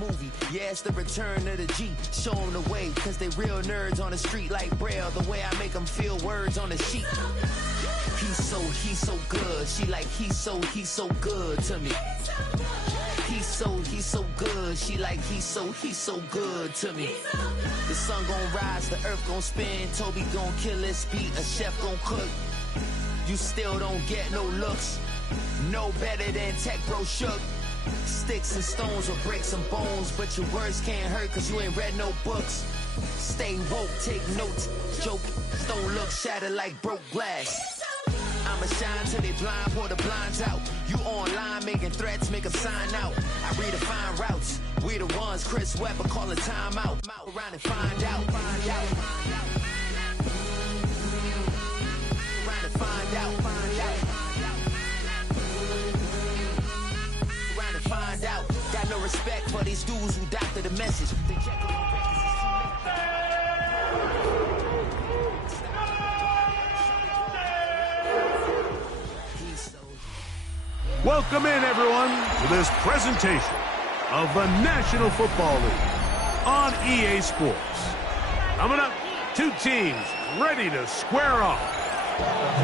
movie. Yeah, it's the return of the G. Show them the way, cause they real nerds on the street like Braille. The way I make them feel words on the sheet. He's so good. She like, he's so good to me. He's so good. She like, he's so good to me. The sun gon' rise, the earth gon' spin. Toby gon' kill this beat, a chef gon' cook. You still don't get no looks. No better than Tech Bro Shook. Sticks and stones will break some bones, but your words can't hurt cause you ain't read no books. Stay woke, take notes, joke. Don't look shattered like broke glass. I'ma shine till they blind, pour the blinds out. You online making threats, make them sign out. I redefine routes. We the ones Chris Webber call a timeout. Around and find out. Around and find out. Around and find out. Got no respect for these dudes who doctor the message. They check on Welcome in, everyone, to this presentation of the National Football League on EA Sports. Coming up, two teams ready to square off.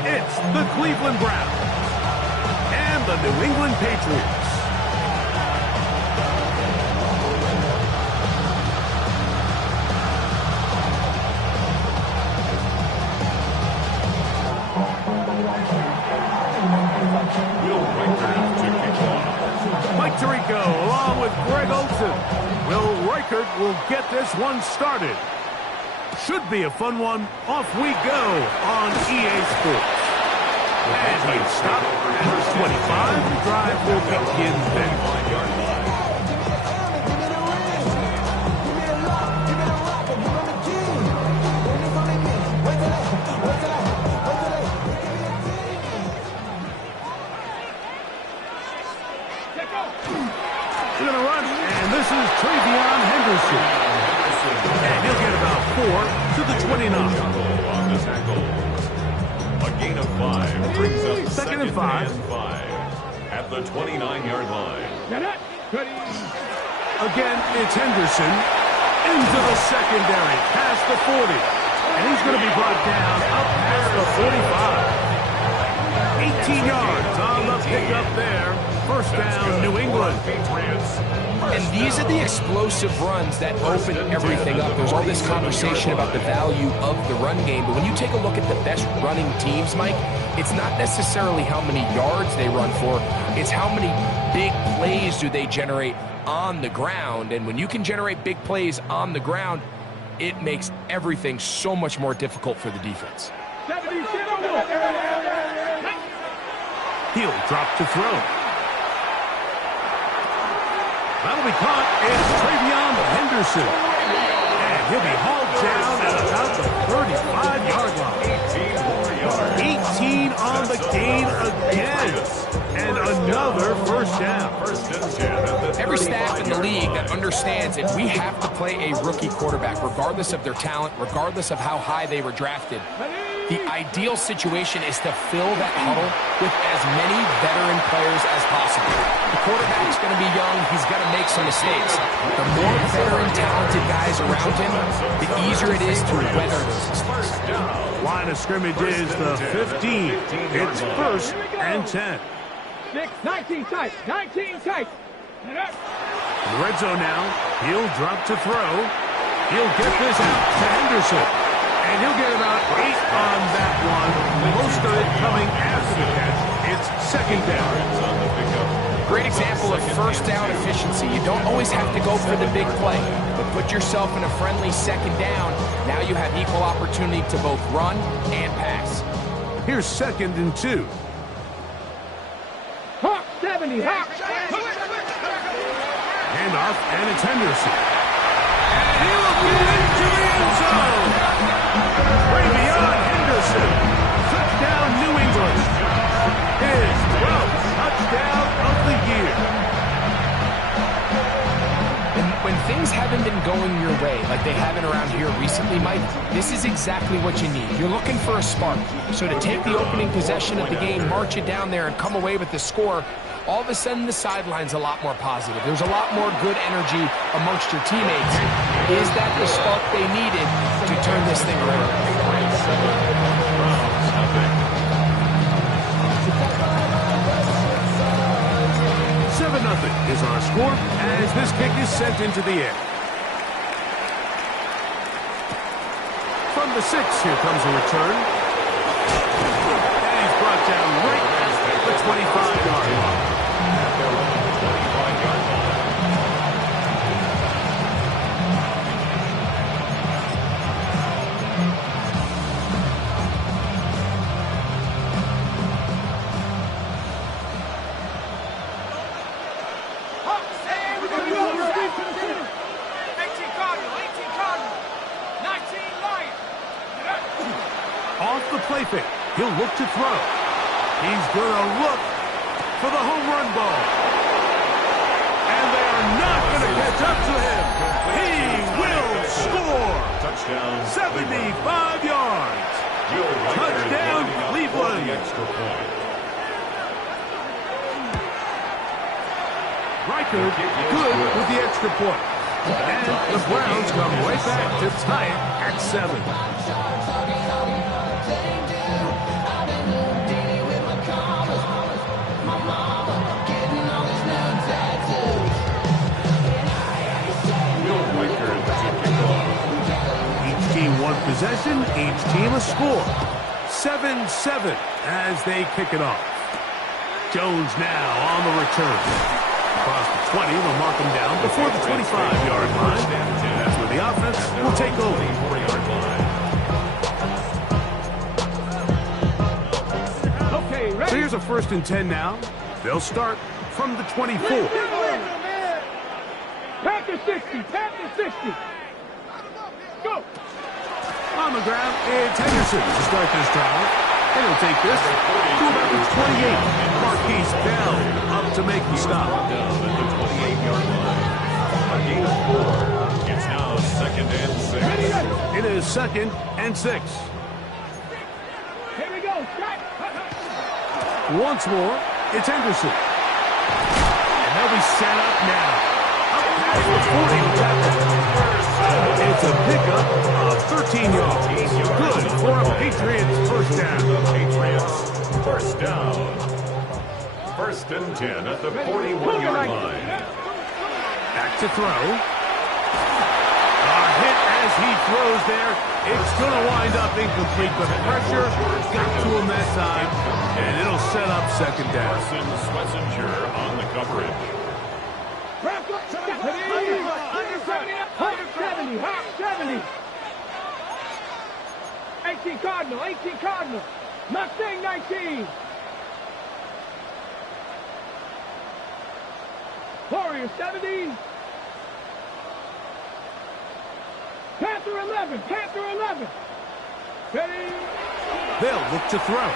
It's the Cleveland Browns and the New England Patriots. Mike Tirico along with Greg Olson. Will Reichert will get this one started. Should be a fun one. Off we go on EA Sports. And he stopped at 25. The drive will begin then. They're going to run, and this is Travion Henderson. And he'll get about 4 to the 29. On the tackle. A gain of 5 brings up second and 5 at the 29-yard line. Again, it's Henderson into the secondary, past the 40. And he's going to be brought down up past the 45. 18 yards on the pickup there. First down, New England. And these are the explosive runs that open everything up. There's all this conversation about the value of the run game, but when you take a look at the best running teams, Mike, it's not necessarily how many yards they run for, it's how many big plays do they generate on the ground. And when you can generate big plays on the ground, it makes everything so much more difficult for the defense. He'll drop to throw. That'll be caught. It's Travion Henderson. And he'll be hauled down at about the 35-yard line. 18 on the gain again. And another first down. Every staff in the league that understands that we have to play a rookie quarterback, regardless of their talent, regardless of how high they were drafted. The ideal situation is to fill that huddle with as many veteran players as possible. The quarterback's going to be young. He's going to make some mistakes. The more veteran, talented guys around him, the easier it is to weather those mistakes. Line of scrimmage is the 15. It's first and 10. 19 tight. 19 tight. Red zone now. He'll drop to throw. He'll get this out to Henderson. And he'll get about 8 on that one. Most of it coming after the catch. It's second down. Great example of first down efficiency. You don't always have to go for the big play, but put yourself in a friendly second down. Now you have equal opportunity to both run and pass. Here's second and 2. Hawk 70. Hawk. Handoff, and it's Henderson. And he'll get into the end zone. Travion Henderson. Touchdown, New England. His 12th touchdown of the year. When things haven't been going your way, like they haven't around here recently, Mike, this is exactly what you need. You're looking for a spark. So to take the opening possession of the game, march it down there, and come away with the score, all of a sudden the sideline's a lot more positive. There's a lot more good energy amongst your teammates. Is that the spark they needed to turn this thing around? 7-0 is our score as this kick is sent into the air. From the 6, here comes a return. And he's brought down right at the 25-yard line. Off the play fake, he'll look to throw. He's going to look for the home run ball. And they are not going to catch up to him. He will score. Touchdown. 75 yards. Touchdown, Cleveland. Reichard good with the extra point. And the Browns come right back to tie it at 7. One possession, each team a score. 7-7 as they kick it off. Jones now on the return. Across the 20, they'll mark him down before the 25-yard line. That's where the offense will take over. Okay, ready? So here's a 1st and 10 now. They'll start from the 24. Panther 60, Panther 60. Go. On the ground, it's Henderson to start this drive. And he'll take this to about the 28. Marquise Bell up to make the stop. Down at the 28-yard line. A gain of 4. It's now 2nd and 6. It is 2nd and 6. Here we go. Once more, it's Henderson. And they'll be set up now. Up past the 40 tackle. It's a pickup of 13 yards. Good for a Patriots first down. Patriots first down. 1st and 10 at the 41-yard line. Back to throw. A hit as he throws there. It's going to wind up incomplete. The pressure got to him that time, and it'll set up 2nd down. Schlesinger on the coverage. 70. 18 Cardinal, 18 Cardinal. Mustang 19. Warrior 70. Panther 11, Panther 11. Ready? They'll look to throw.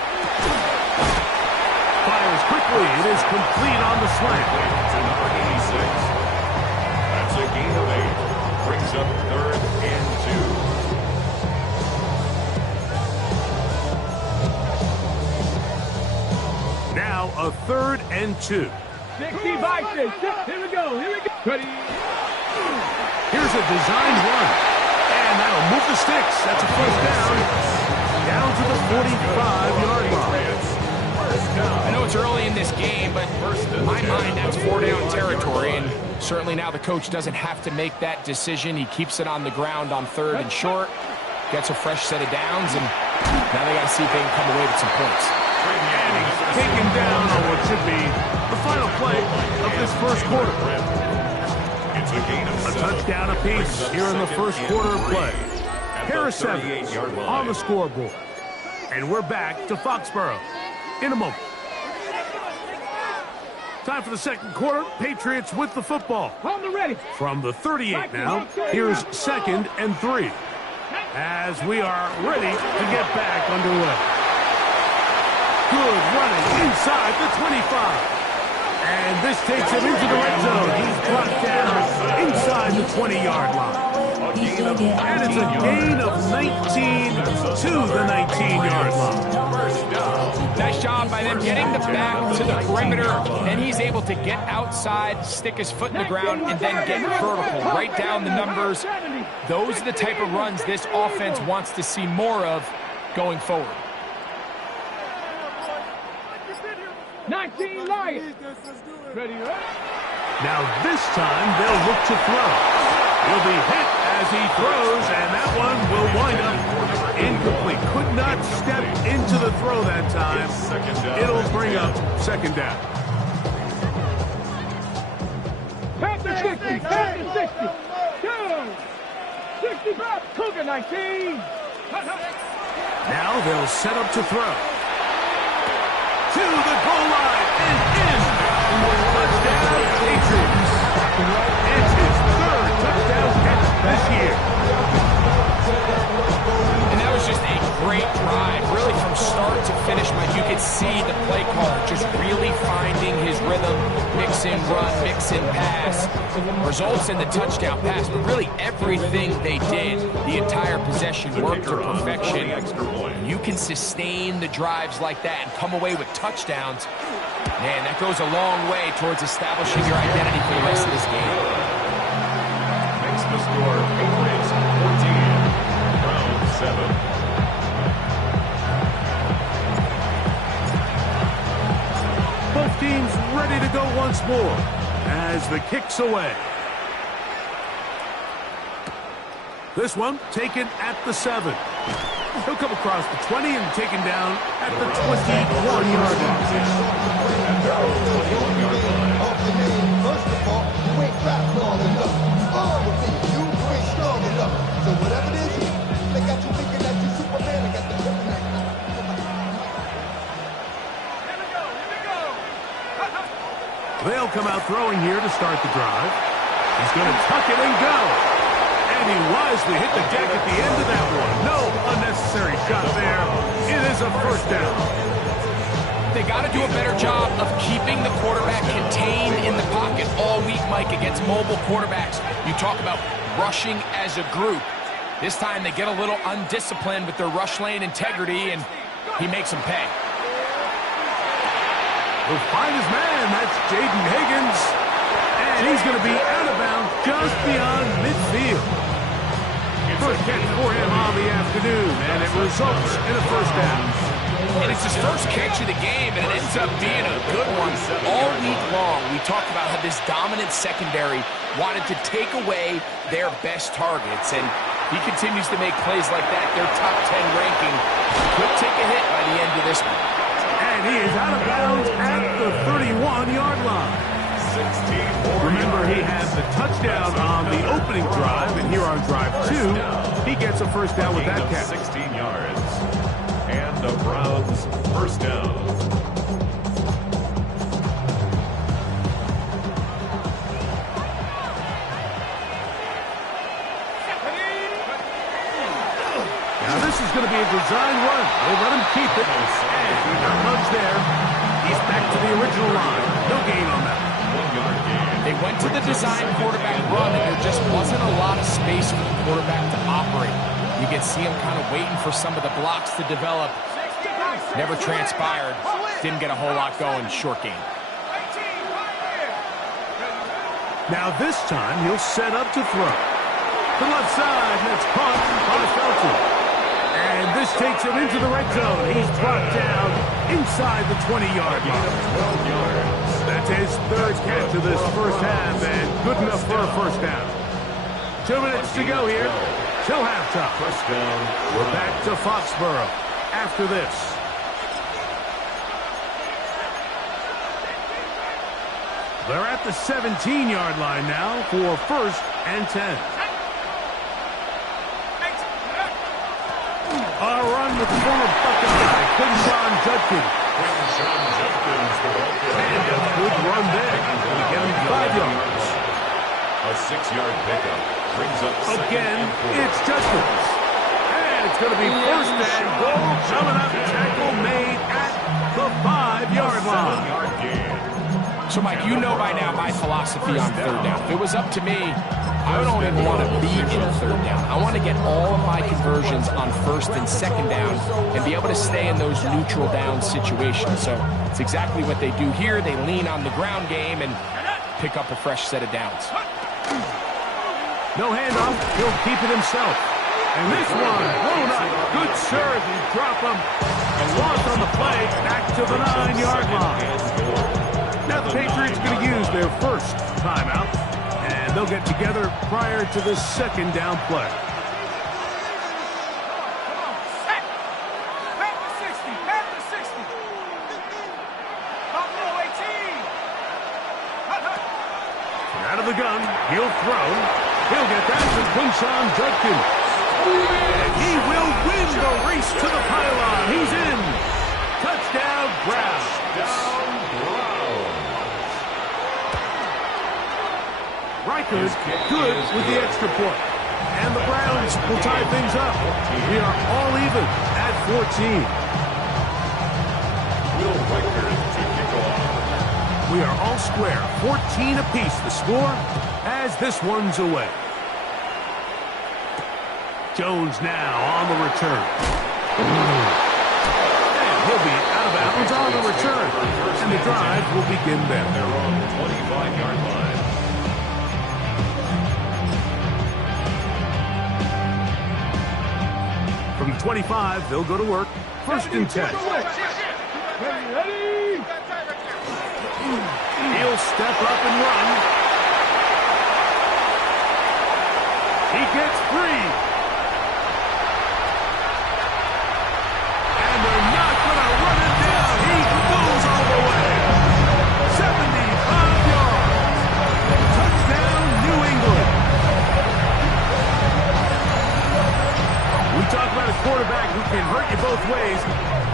Fires quickly. It is complete on the slant. To number 86. That's a gain of 8. Brings up 3rd and 2. Now a 3rd and 2. 60 Vikings. Here we go. Ready? Here's a designed run. And that'll move the sticks. That's a 1st down. Down to the 45-yard line. I know it's early in this game, but in my mind, that's 4-down territory, and certainly now the coach doesn't have to make that decision. He keeps it on the ground on 3rd and short, gets a fresh set of downs, and now they got to see if they can come away with some points. And he's taken down on what should be the final play of this 1st quarter. It's a gain of 7. A touchdown apiece here in the 1st quarter of play. Here are 7 on the scoreboard. And we're back to Foxborough in a moment. Time for the 2nd quarter. Patriots with the football. On the ready. From the 38 now, here's 2nd and 3. As we are ready to get back underway. Good running inside the 25. And this takes him into the red zone. He's brought down inside the 20-yard line. And it's a gain of 19 to the 19-yard line. Nice job by them getting the back to the perimeter, and he's able to get outside, stick his foot in the ground, and then get vertical, right down the numbers. Those are the type of runs this offense wants to see more of going forward. 19 Lions. Ready, right? Now this time they'll look to throw. He'll be hit as he throws, and that one will wind up incomplete. Could not step into the throw that time. It'll bring up second down. Pass to 60. Pass to 60. Go. 60 back. Cougar 19. Now they'll set up to throw. To the goal line and in. Touchdown, Patriots. It's his third touchdown catch this year. And that was just a great drive, really from start to finish, Mike. You could see the play caller just really finding his rhythm, mix and run, mix and pass. Results in the touchdown pass, but really everything they did, the entire possession worked to perfection. You can sustain the drives like that and come away with touchdowns. Man, that goes a long way towards establishing your identity for the rest of this game. Makes the score Patriots 14, Browns 7. Both teams ready to go once more as the kick's away. This one taken at the 7. He'll come across the 20 and taken down at the 21-yard line. First of all, you ain't fat long enough. You ain't strong enough. So whatever it is, they got you thinking that you Superman. I got the kryptonite. They'll come out throwing here to start the drive. He's going to tuck it and go. And he wisely hit the deck at the end of that one. No unnecessary shot there. It is a first down. They got to do a better job of keeping the quarterback contained in the pocket all week, Mike, against mobile quarterbacks. You talk about rushing as a group. This time they get a little undisciplined with their rush lane integrity, and he makes them pay. He'll find his man. That's Jaden Higgins. And he's going to be out of bounds just beyond midfield. First catch for him on the afternoon, and it results in a first down. And it's his first catch of the game, and it ends up being a good one. All week long, we talked about how this dominant secondary wanted to take away their best targets, and he continues to make plays like that. Their top 10 ranking could take a hit by the end of this one. And he is out of bounds at the 31-yard line. Remember, he had the touchdown on the opening drive, and here on drive 2, he gets a first down with that catch. 16 yards. And the Browns first down. Now this is going to be a design run. They let him keep it. And not much there. He's back to the original line. No gain on that. 1 yard gain. They went to the design quarterback run, and there just wasn't a lot of space for the quarterback to operate. You could see him kind of waiting for some of the blocks to develop. Never transpired. Didn't get a whole lot going. Short game. Now this time he'll set up to throw. To the left side, and it's caught by Felton. And this takes him into the red zone. He's brought down inside the 20-yard line. 12 yards. That's his third catch of this first half, and good enough for a first down. 2 minutes to go here till halftime. First down. We're back to Foxborough after this. They're at the 17-yard line now for first and 10. A run with former Buckeye, Quinshon Judkins. And a good run there. We get him 5 yards. A 6-yard pickup brings up Again, it's Judkins. And it's going to be first and goal coming up. Tackle made at the 5-yard line. 7-yard gain. So, Mike, you know by now my philosophy on third down. If it was up to me, I don't even want to be in third down. I want to get all of my conversions on first and second down and be able to stay in those neutral down situations. So it's exactly what they do here. They lean on the ground game and pick up a fresh set of downs. No handoff. He'll keep it himself. And this one, blown up. Good serve. You drop him. A loss on the play. Back to the 9-yard line. Now the Patriots going to use their first timeout. And they'll get together prior to the second down play. Out of the gun, he'll throw. He'll get that to Quinshon Judkins. And he will win the race to the pylon. He's in. Touchdown, Browns. Riker's good with the extra point. And the Browns will tie things up. We are all even at 14. Will Riker to kick off. We are all square. 14 apiece the score as this one's away. Jones now on the return. And he'll be out of bounds on the return. And the drive will begin there. They're on the 25-yard line. From the 25, they'll go to work. First and 10. He'll step up and run. He gets free. And they're not going to run it down. He goes all the way. 75 yards. Touchdown, New England. We talk about a quarterback who can hurt you both ways.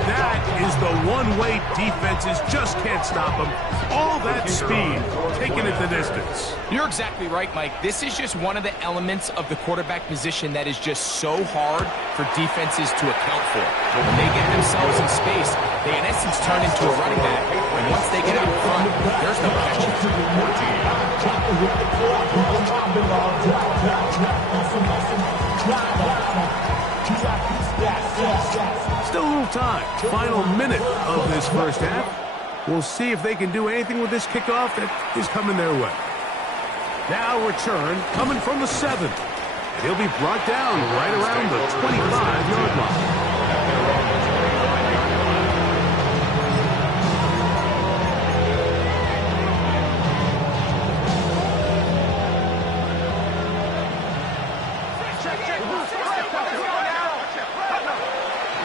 That is the one way defenses just can't stop him. All that speed, taking it the distance. You're exactly right, Mike. This is just one of the elements of the quarterback position that is just so hard for defenses to account for. When they get themselves in space, they in essence turn into a running back. And once they get out in front, there's no catching. Still a little time. Final minute of this first half. We'll see if they can do anything with this kickoff that is coming their way. Now return coming from the 7. And he'll be brought down right around the 25-yard line.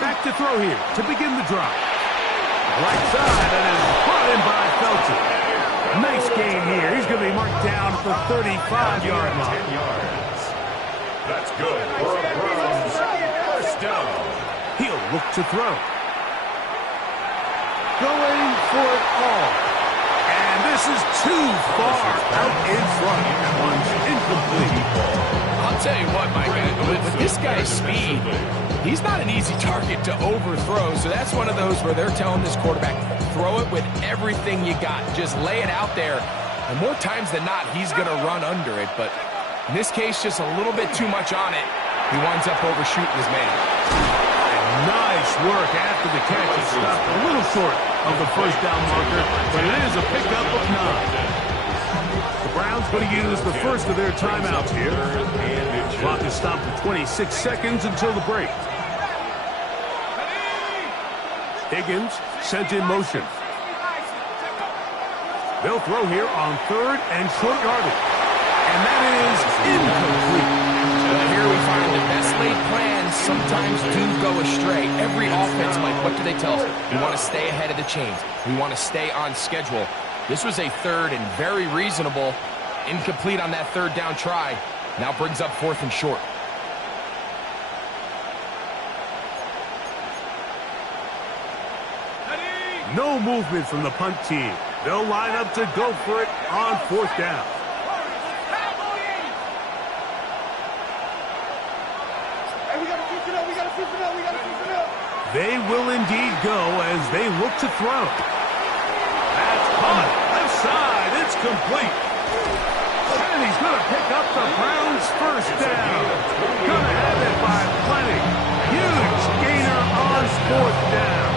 Back to throw here to begin the drive. Right side, and is brought in by Felton. Nice gain here. He's going to be marked down at the 35-yard line. 10 yards. That's good for a Browns first down. He'll look to throw. Going for it all. And this is too far out in front. That one's incomplete. I'll tell you what, Mike, with this guy's speed, he's not an easy target to overthrow, so that's one of those where they're telling this quarterback, throw it with everything you got. Just lay it out there. And more times than not, he's going to run under it. But in this case, just a little bit too much on it. He winds up overshooting his man. And nice work after the catch. It stopped a little short of the first down marker, but it is a pickup of 9. The Browns going to use the first of their timeouts here. Clock is stopped at 26 seconds until the break. Higgins sent in motion. They'll throw here on 3rd and short yardage. And that is incomplete. Here we find the best laid plans sometimes do go astray. Every offense, Mike, what do they tell us? We want to stay ahead of the chains. We want to stay on schedule. This was a 3rd and very reasonable. Incomplete on that 3rd down try. Now brings up 4th and short. No movement from the punt team. They'll line up to go for it on 4th down. They will indeed go as they look to throw. That's caught. Left side. It's complete. And he's going to pick up the Browns down. Gonna have it by plenty. Huge gainer on 4th down.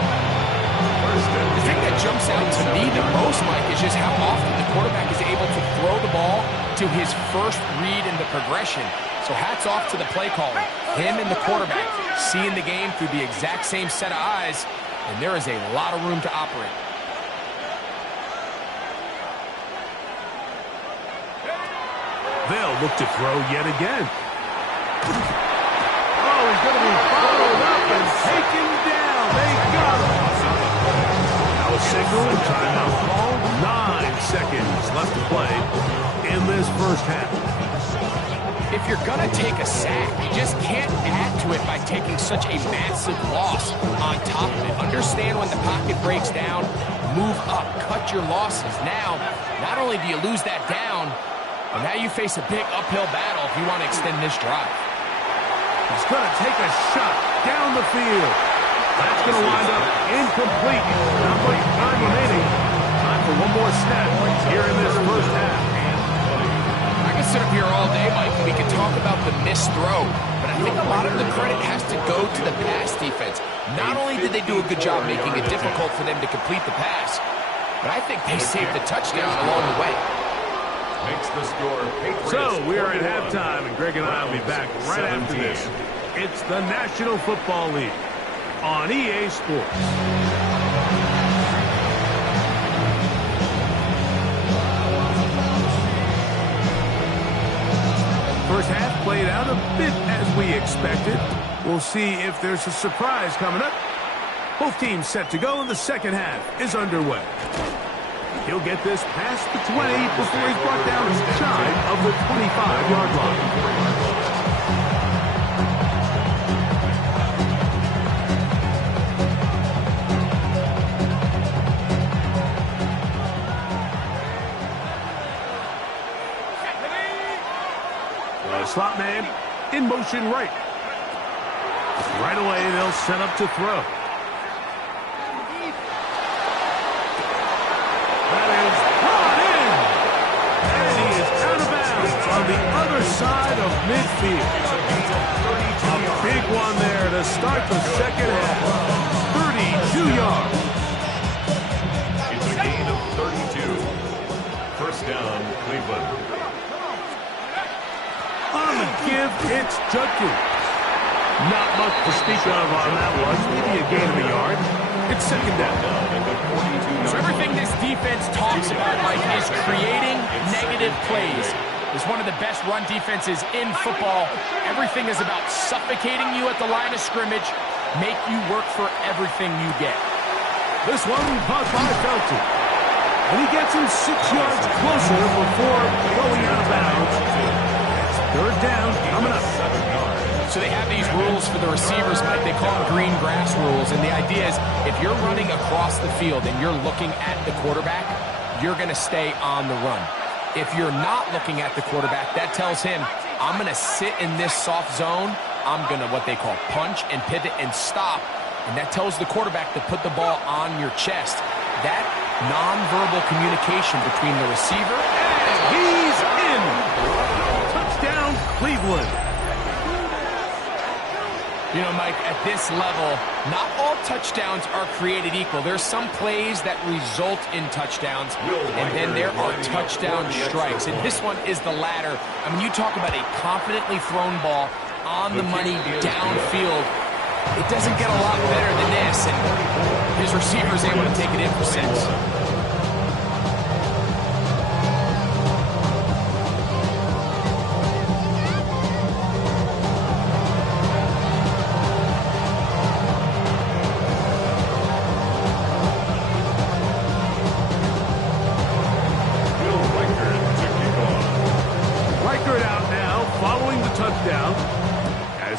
The thing that jumps out to me the most, Mike, is just how often the quarterback is able to throw the ball to his first read in the progression. So hats off to the play caller. Him and the quarterback seeing the game through the exact same set of eyes, and there is a lot of room to operate. They'll look to throw yet again. Oh, he's going to be followed up and taken down. They got him. Now a signal and timeout called. 9 seconds left to play in this first half. If you're going to take a sack, you just can't add to it by taking such a massive loss on top of it. Understand when the pocket breaks down, move up, cut your losses. Now, not only do you lose that down, but now you face a big uphill battle if you want to extend this drive. He's going to take a shot down the field. That's going to wind up incomplete. Not much time remaining. Time for one more snap here in this first half. I can sit up here all day, Mike, and we can talk about the missed throw, but I think a lot of the credit has to go to the pass defense. Not only did they do a good job making it difficult for them to complete the pass, but I think they saved the touchdown along the way. Makes the score Patriots. So we are at halftime, and Greg and I will be back right after this. It's the National Football League on EA Sports. First half played out a bit as we expected. We'll see if there's a surprise coming up. Both teams set to go, and the second half is underway. He'll get this past the 20 before he's brought down shy of the 25-yard line. Slot man in motion right. Right away, they'll set up to throw. That is brought in. And he is out of bounds on the other side of midfield. A big one there to start the second half. 32 yards. It's a gain of 32. First down, Cleveland. On the give, it's Judkins. Not much to speak of on that one. Maybe a gain of a yard. It's second down. So everything this defense talks about, Mike, is creating negative plays. It's one of the best run defenses in football. Everything is about suffocating you at the line of scrimmage, make you work for everything you get. This one caught by Felton. And he gets him 6 yards closer before going out of bounds. Third down, coming up. So they have these rules for the receivers, Mike. They call them green grass rules. And the idea is if you're running across the field and you're looking at the quarterback, you're going to stay on the run. If you're not looking at the quarterback, that tells him, I'm going to sit in this soft zone. I'm going to what they call punch and pivot and stop. And that tells the quarterback to put the ball on your chest. That nonverbal communication between the receiver and he's in. Touchdown, Cleveland. You know, Mike, at this level, not all touchdowns are created equal. There's some plays that result in touchdowns, and then there are touchdown strikes. And this one is the latter. I mean, you talk about a confidently thrown ball on the money downfield. It doesn't get a lot better than this, and his receiver is able to take it in for 6.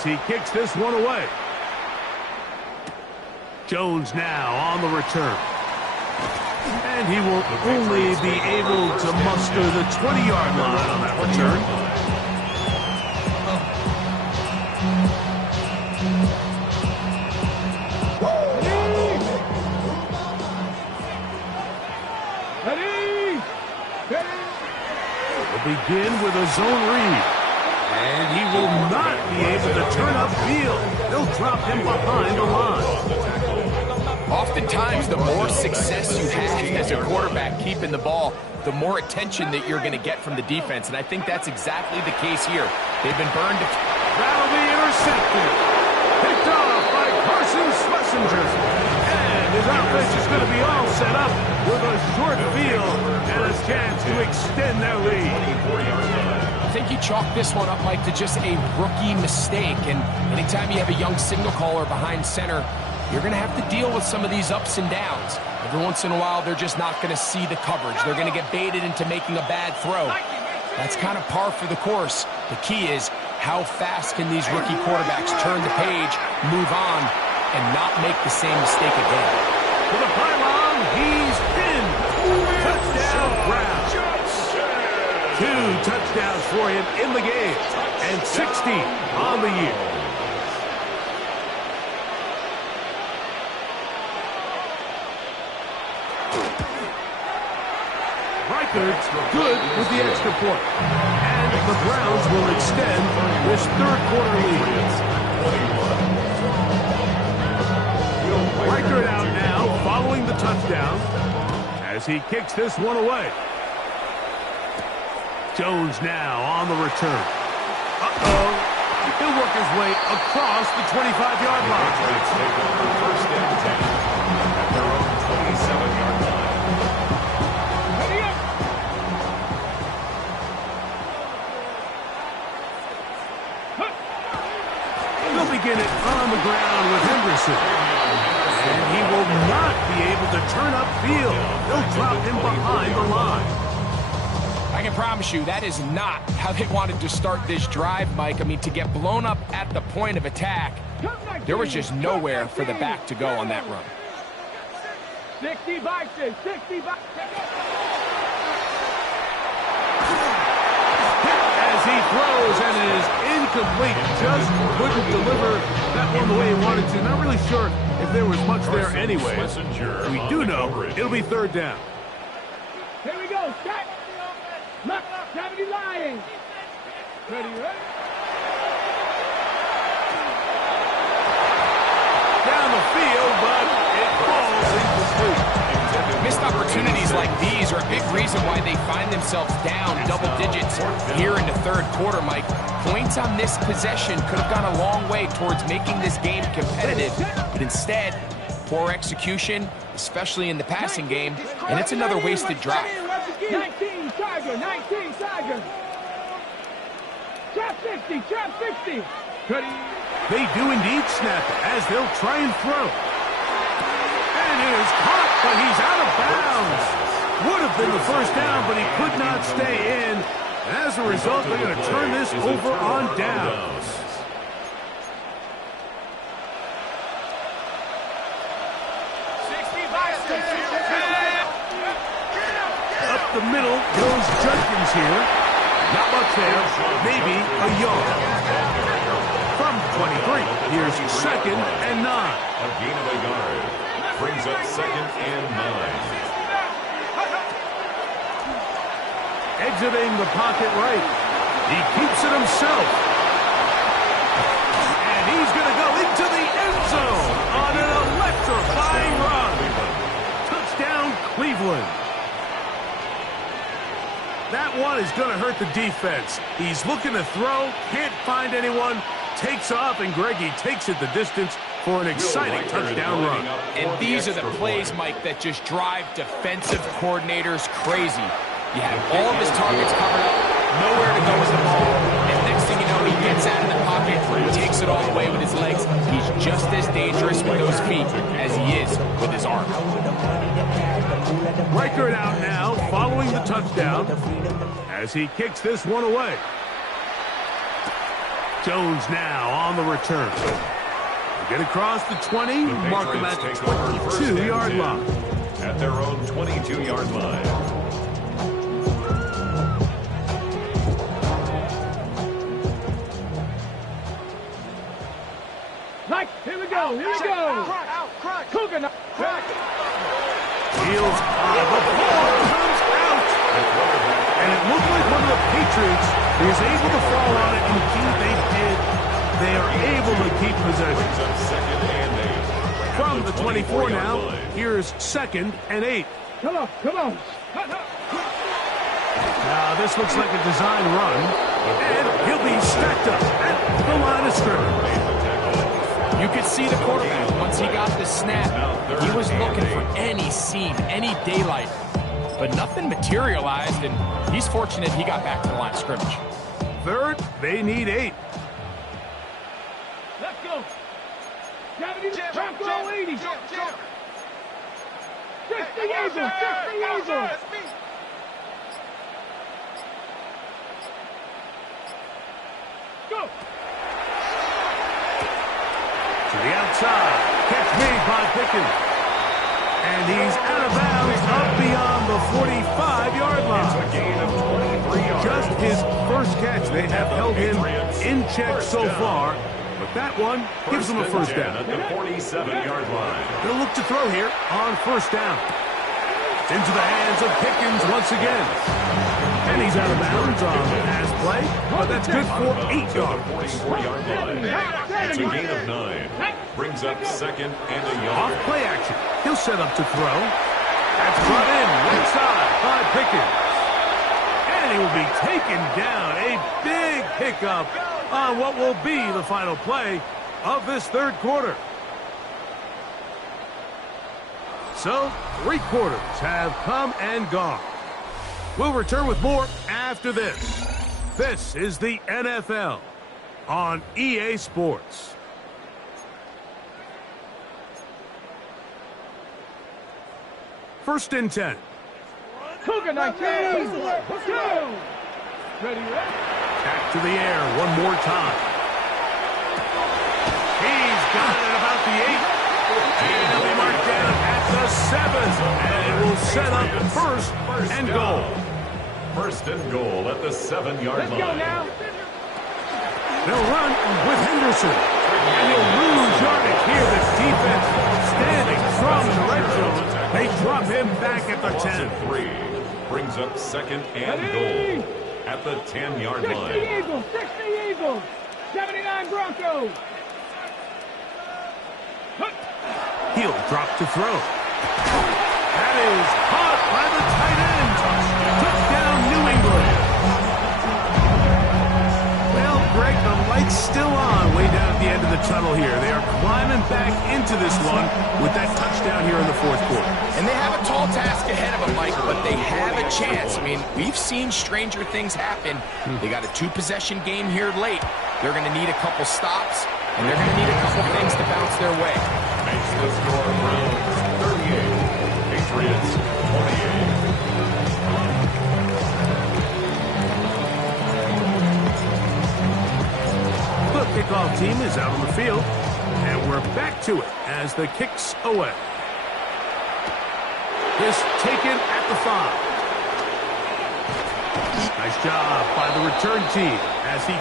He kicks this one away. Jones now on the return. And he will only be able to muster the 20-yard line on that return. We'll begin with a zone read. And he will not be able to turn upfield. They'll drop him behind the line. Oftentimes, the more success you have as a quarterback keeping the ball, the more attention that you're going to get from the defense. And I think that's exactly the case here. They've been burned. That'll be intercepted. Picked off by Carson Schlesinger. And his offense is going to be all set up with a short field and a chance to extend their lead. I think you chalk this one up, Mike, to just a rookie mistake. And anytime you have a young signal caller behind center, you're going to have to deal with some of these ups and downs. Every once in a while, they're just not going to see the coverage. They're going to get baited into making a bad throw. That's kind of par for the course. The key is, how fast can these rookie quarterbacks turn the page, move on, and not make the same mistake again? To the pylon, he's pinned. Touchdown, Brown. 2 touchdowns for him in the game, and 60 on the year. Reichardt's good with the extra point. And the Browns will extend this third quarter lead. Reichard out now following the touchdown as he kicks this one away. Jones now on the return. Uh-oh. He'll work his way across the 25-yard line. Patriots take over first and 10 at their own 27-yard line. They'll begin it on the ground with Henderson. And he will not be able to turn upfield. They'll drop him behind the line. I can promise you that is not how they wanted to start this drive, Mike. I mean, to get blown up at the point of attack, there was just nowhere for the back to go on that run. 60 boxes, 60 boxes. As he throws, and it is incomplete. Just couldn't deliver that one the way he wanted to. Not really sure if there was much there anyway. We do know it'll be third down. Here we go, set. Look, 70 line. Ready, ready? Down the field, but it falls incomplete. Missed opportunities like these are a big reason why they find themselves down double digits here in the third quarter, Mike. Points on this possession could have gone a long way towards making this game competitive, but instead, poor execution, especially in the passing game, and it's another wasted drive. 19 Tiger, 19 Tiger. Trap 60, trap 60. They do indeed snap it as they'll try and throw. And it is caught, but he's out of bounds. Would have been the first down, but he could not stay in. And as a result, they're going to turn this over on downs. Up the middle goes Judkins here. Not much there, maybe a yard. From 23, here's second and 9. A gain of a yard brings up second and 9. Exiting the pocket right. He keeps it himself. And he's going to go into the end zone on an electrifying run. Touchdown, Cleveland. That one is going to hurt the defense. He's looking to throw, can't find anyone, takes off, and Greggy takes it the distance for an exciting touchdown run. And these are the plays, Mike, that just drive defensive coordinators crazy. You have all of his targets covered up, nowhere to go with the ball, and next thing you know, he gets out of the pocket, takes it all away with his legs. He's just as dangerous with those feet as he is with his arm. Reichard out now, following the touchdown, as he kicks this one away. Jones now on the return. Get across the 20, mark him at the 22-yard line. At their own 22-yard line. Like, here we go, here we go. Cougar. Fields, the ball comes out. And it looked like one of the Patriots is able to fall on it and they are able to keep possession. Brings up second and 8. From the 24 now, here's 2nd and 8. Come on, come on. Now, this looks like a design run, and he'll be stacked up at the line of scrimmage. You could see the quarterback, once he got the snap, he was looking for any seam, any daylight, but nothing materialized, and he's fortunate he got back to the line of scrimmage. 3rd, they need 8. Let's go. Go 80. 60 Eagles, 60 Eagles. Go. To the outside. Catch made by Pickens. And he's out of bounds up beyond the 45-yard line. It's a gain of 23 yards. Just his first catch. They have held him in check so far. But that one gives them a first down. At the 47-yard line. They'll look to throw here on first down. Into the hands of Pickens once again. And he's out of bounds on the pass play, but that's good for 8 yards. 44-yard line. It's a gain of 9. Brings up second and a Off yard. play action. He'll set up to throw. That's brought in right side by Pickens. And he will be taken down. A big pickup on what will be the final play of this third quarter. So, 3 quarters have come and gone. We'll return with more after this. This is the NFL on EA Sports. First and 10. Cougar 19. Let's go. Ready, ready. Back to the air one more time. He's got it at about the 8. And he'll be marked down at the 7. And it will set up first and goal. First and goal at the 7-yard Let's line. go now. They'll run with Henderson. And he'll lose yardage here. The defense standing strong in the red zone. They drop him back at the 10. 3. Brings up second and goal at the 10-yard 60 line. Eagles, 60 Eagles. 79 Broncos. He'll drop to throw. That is caught by the tight end. Touchdown, New England. Well, Greg, the light's still on way down at the end of the tunnel here. They are climbing back into this one with that touchdown here in the fourth quarter. And they have a tall task ahead of them, Mike, but they have a chance. I mean, we've seen stranger things happen. They got a 2-possession game here late. They're going to need a couple stops, and they're going to need a couple things to bounce their way. Makes the score Browns 38. Patriots 28. The kickoff team is out on the field, and we're back to it as the kick's away. This taken at the 5. Nice job by the return team as he...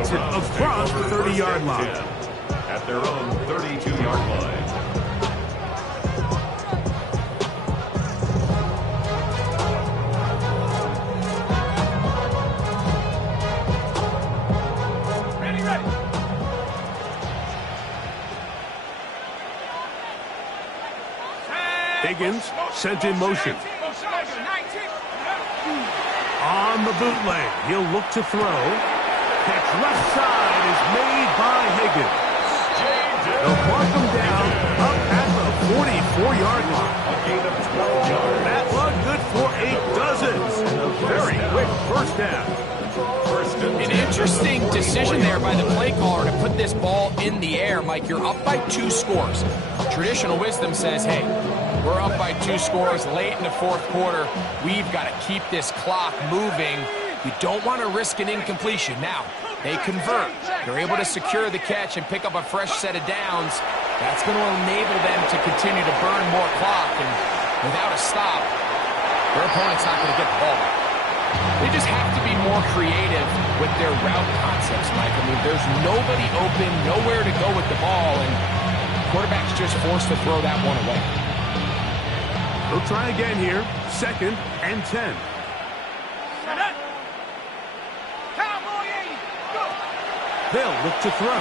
across the 30-yard line. At their own 32-yard line. Ready, ready. Higgins sent in motion. On the bootleg, he'll look to throw. Catch left side is made by Higgins. They'll mark him down up at the 44-yard line. That one good for 8 dozens. A very quick first down. An interesting decision there by the play caller to put this ball in the air. Mike, you're up by 2 scores. Traditional wisdom says, hey, we're up by 2 scores late in the fourth quarter. We've got to keep this clock moving. You don't want to risk an incompletion. Now, they convert. They're able to secure the catch and pick up a fresh set of downs. That's going to enable them to continue to burn more clock. And without a stop, their opponent's not going to get the ball back. They just have to be more creative with their route concepts, Mike. I mean, there's nobody open, nowhere to go with the ball, and quarterback's just forced to throw that one away. They'll try again here. 2nd and 10. They'll look to throw.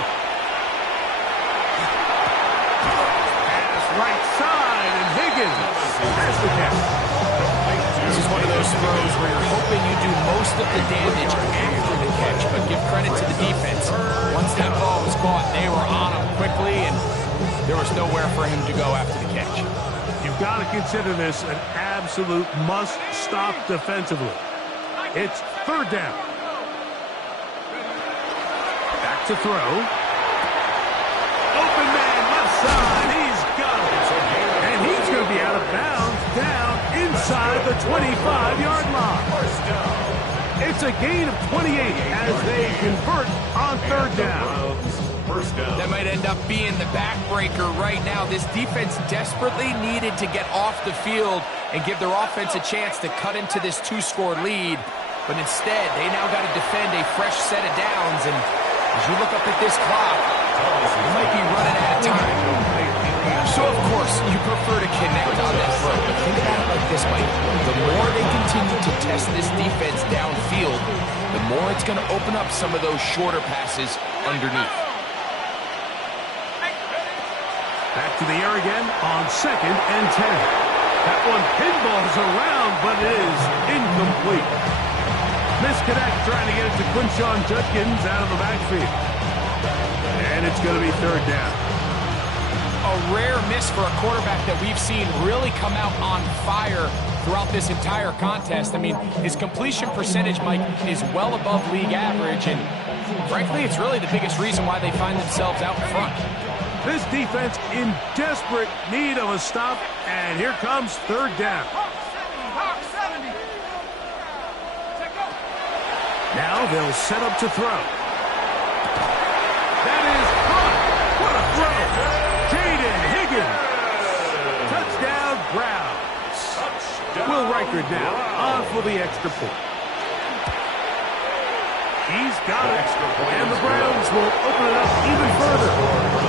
Pass right side, and Higgins has the catch. This is one of those throws where you're hoping you do most of the damage after the catch, but give credit to the defense. Once that ball was caught, they were on him quickly, and there was nowhere for him to go after the catch. You've got to consider this an absolute must-stop defensively. It's 3rd down. Back to throw. Open man, left side. He's got it. And he's going to be out of bounds down inside the 25-yard line. It's a gain of 28 as they convert on 3rd down. That might end up being the backbreaker right now. This defense desperately needed to get off the field and give their offense a chance to cut into this 2-score lead. But instead, they now got to defend a fresh set of downs. And as you look up at this clock, you might be running out of time. So, of course, you prefer to connect on that throw. But think about it like this, Mike. The more they continue to test this defense downfield, the more it's going to open up some of those shorter passes underneath. Back to the air again on 2nd and 10. That one pinballs around, but it is incomplete. Misconnect trying to get it to Quinshon Judkins out of the backfield. And it's going to be 3rd down. A rare miss for a quarterback that we've seen really come out on fire throughout this entire contest. I mean, his completion percentage, Mike, is well above league average, and frankly, it's really the biggest reason why they find themselves out in front. This defense in desperate need of a stop, and here comes 3rd down. Now they'll set up to throw. That is caught. What a throw. Jaden Higgins. Touchdown, Browns. Will Reichard now on for the extra point. He's got it. And the Browns will open it up even further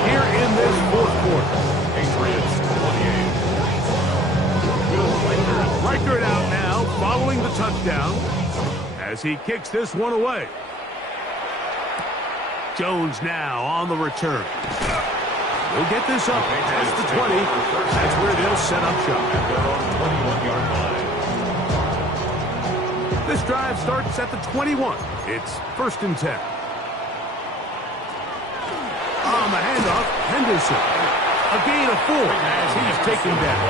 here in this 4th quarter. Patriots 28. Reichard out now following the touchdown as he kicks this one away. Jones now on the return. He'll get this up past the 20. That's where they'll set up shop. At their own 21-yard line. This drive starts at the 21. It's 1st and 10. On the handoff, Henderson. A gain of 4 as he's taken down.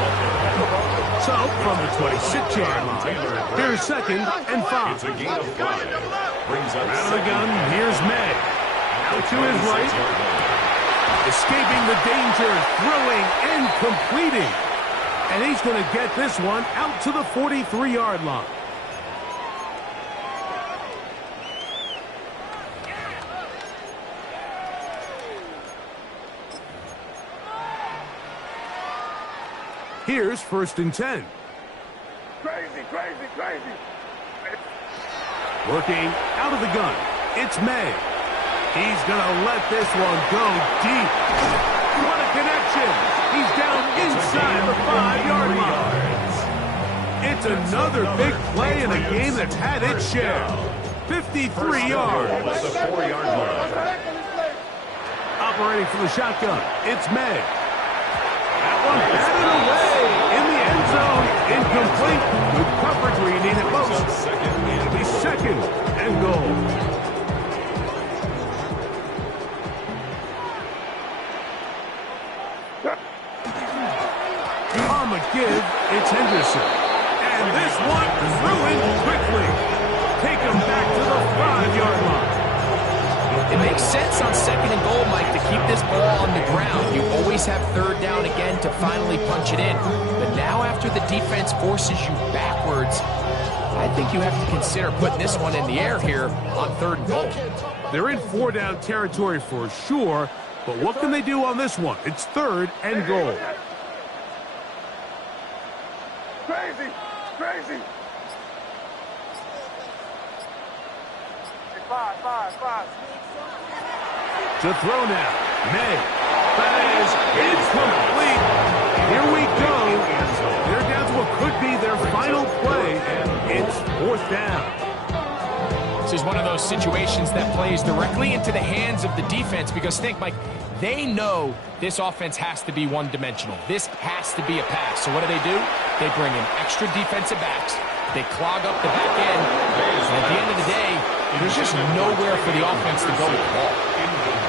So, from the 26-yard line, here's 2nd and 5. It's a gain of 5. Brings up Out of the gun, here's May. Out to his right. Escaping the danger, throwing and completing. And he's going to get this one out to the 43-yard line. Here's 1st and 10. Crazy. Working out of the gun. It's May. He's going to let this one go deep. What a connection. He's down inside the 5-yard line. It's another big play in a game that's had its share. 53 yards. At the 4-yard line. Operating from the shotgun. It's May. That one batted away in the On the give, it's Henderson. And this one threw in quickly. Take him back to the 5-yard line. It makes sense on 2nd and goal, Mike, to keep this ball on the ground. You always have 3rd down again to finally punch it in. But now after the defense forces you backwards, I think you have to consider putting this one in the air here on 3rd and goal. They're in 4-down territory for sure, but what can they do on this one? It's 3rd and goal. Crazy. Five. To throw now. May. That is incomplete. Here we go. They're down to what could be their final play. It's 4th down. This is one of those situations that plays directly into the hands of the defense because think, Mike, they know this offense has to be one-dimensional. This has to be a pass. So what do? They bring in extra defensive backs. They clog up the back end. And at the end of the day, there's just nowhere for the offense to go with the ball.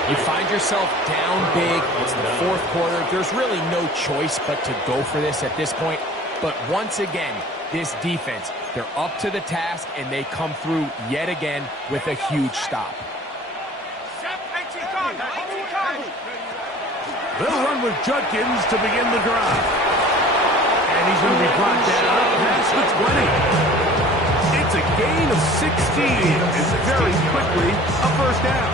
You find yourself down big. It's the 4th quarter. There's really no choice but to go for this at this point. But once again, this defense, they're up to the task, and they come through yet again with a huge stop. They'll run with Judkins to begin the drive. And he's going to be brought down past the 20. It's a gain of 16. It's very quickly a 1st down.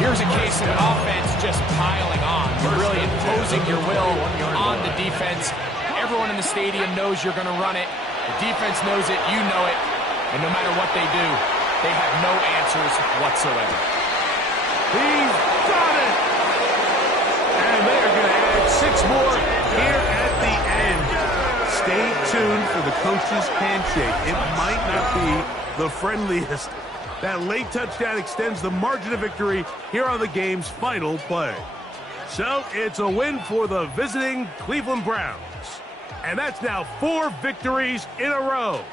Here's a case of an offense just piling on. You're really imposing your will on the defense. Everyone in the stadium knows you're going to run it. The defense knows it. You know it. And no matter what they do, they have no answers whatsoever. He's got it! And they're going to add 6 more here at the end. Stay tuned for the coach's handshake. It might not be the friendliest. That late touchdown extends the margin of victory here on the game's final play. So it's a win for the visiting Cleveland Browns. And that's now 4 victories in a row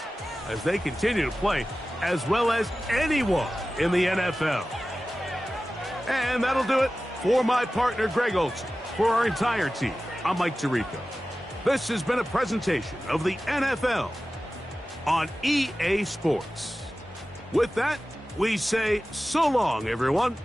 as they continue to play as well as anyone in the NFL. And that'll do it for my partner, Greg Olson. For our entire team, I'm Mike Tirico. This has been a presentation of the NFL on EA Sports. With that, we say so long, everyone.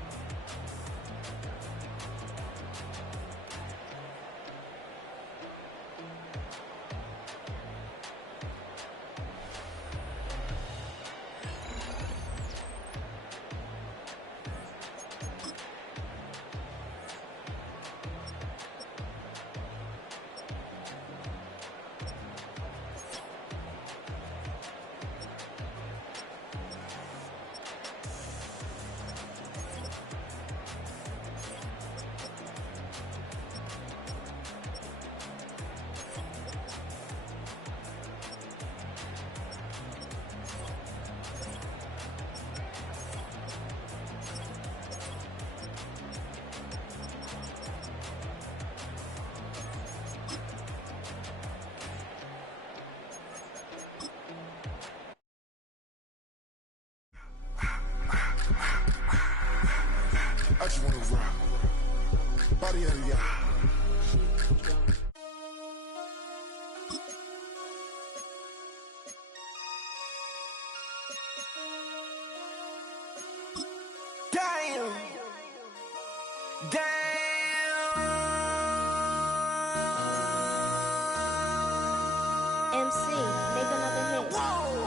I just wanna rock. Body of the Damn.